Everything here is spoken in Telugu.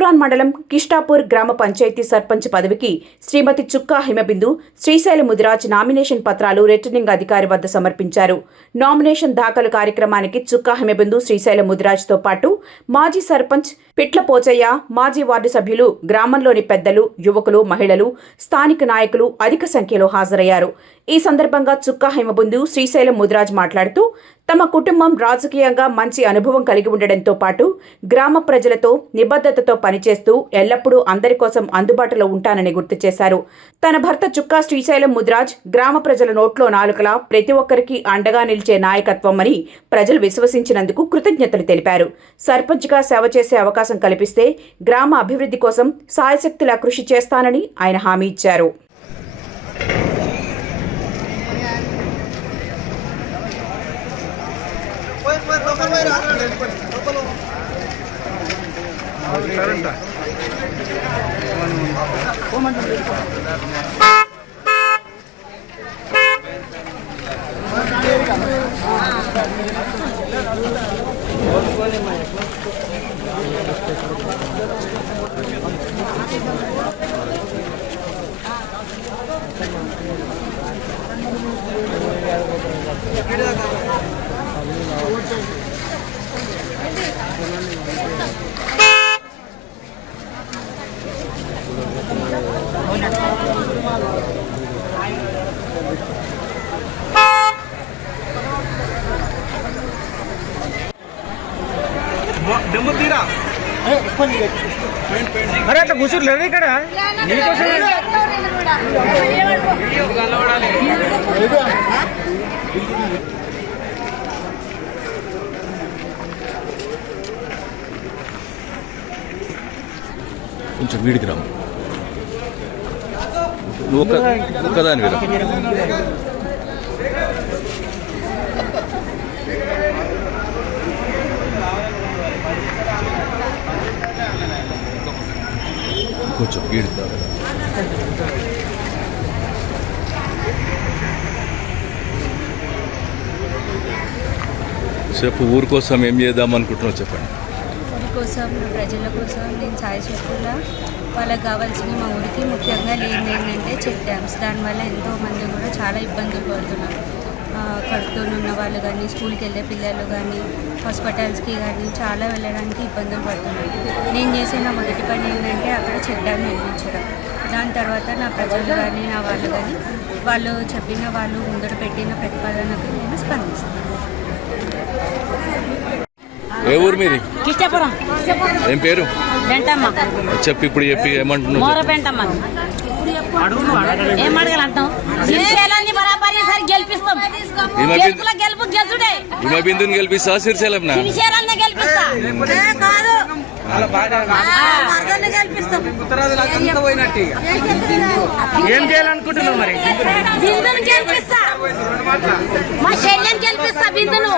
తూప్రాన్ మండలం కిష్టాపూర్ గ్రామ పంచాయతీ సర్పంచ్ పదవికి శ్రీమతి చుక్కా హిమబిందు శ్రీశైల ముదిరాజ్ నామినేషన్ పత్రాలు రిటర్నింగ్ అధికారి వద్ద సమర్పించారు. నామినేషన్ దాఖలు కార్యక్రమానికి చుక్కా హిమబిందు శ్రీశైల ముదిరాజ్తో పాటు మాజీ సర్పంచ్ పిట్ల పోచయ్య, మాజీ వార్డు సభ్యులు, గ్రామంలోని పెద్దలు, యువకులు, మహిళలు, స్థానిక నాయకులు అధిక సంఖ్యలో హాజరయ్యారు. ఈ సందర్భంగా చుక్కా హిమబిందు శ్రీశైలం ముదిరాజ్ మాట్లాడుతూ తమ కుటుంబం రాజకీయంగా మంచి అనుభవం కలిగి ఉండడంతో పాటు గ్రామ ప్రజలతో నిబద్ధతతో పనిచేస్తూ ఎల్లప్పుడూ అందరి కోసం అందుబాటులో ఉంటానని గుర్తు చేశారు. తన భర్త చుక్కా శ్రీశైలం ముదిరాజ్ గ్రామ ప్రజల నోట్లో నాలుకలా ప్రతి ఒక్కరికి అండగా నిలిచే నాయకత్వం అని ప్రజలు విశ్వసించినందుకు కృతజ్ఞతలు తెలిపారు. సర్పంచ్గా సేవ చేసే అవకాశం కల్పిస్తే గ్రామ అభివృద్ధి కోసం సాయశక్తులా కృషి చేస్తానని ఆయన హామీ ఇచ్చారు. अरे अट्ला కూర్చోలేదు ఇక్కడ కొంచెం వీడికి రా, నువ్వు ఒక్కదాని వీరా. కొంచెం వీడికి చెప్పు. ఊరి కోసం ఏం చేద్దాం అనుకుంటున్నావు చెప్పండి. ఊరి కోసం, ప్రజల కోసం నేను సాయశక్తులా వాళ్ళకి కావాల్సిన మా ఊరికి ముఖ్యంగా లేని ఏంటంటే చెక్ డ్యామ్స్. దానివల్ల ఎంతోమంది కూడా చాలా ఇబ్బందులు పడుతున్నారు. కడుపుతో ఉన్న వాళ్ళు కానీ, స్కూల్కి వెళ్ళే పిల్లలు కానీ, హాస్పిటల్స్కి కానీ చాలా వెళ్ళడానికి ఇబ్బందులు పడుతున్నారు. నేను చేసిన మొదటి పని ఏంటంటే అక్కడ చెక్ డ్యామ్ నిర్మించడం. దాని తర్వాత నా ప్రజలు కానీ, నా వాళ్ళు కానీ వాళ్ళు చెప్పిన, వాళ్ళు ముందర పెట్టిన ప్రతిపాదనకు నేను స్పందిస్తాను. ఏ ఊరు మీది? కిష్టాపురం. ఏం పేరు? వెంటమ్మ. చెప్పి ఇప్పుడు చెప్పి ఏమంటున్నావు? మోర వెంటమ్మ. ఏం అడగాలంటాం? శ్రీశైలాన్ని బరాబరి సారి గెలిపిస్తాం. గెలుపు గెలుచుడే. హిమబిందుని గెలిపిస్తా? శ్రీశైలం శ్రీశైలాన్ని గెలిపిస్తా కాదు, ఏం చేయాలనుకుంటున్నావు మరి? బిందును గెలిపిస్తా, మా శల్యం గెలిపిస్తా బిందును.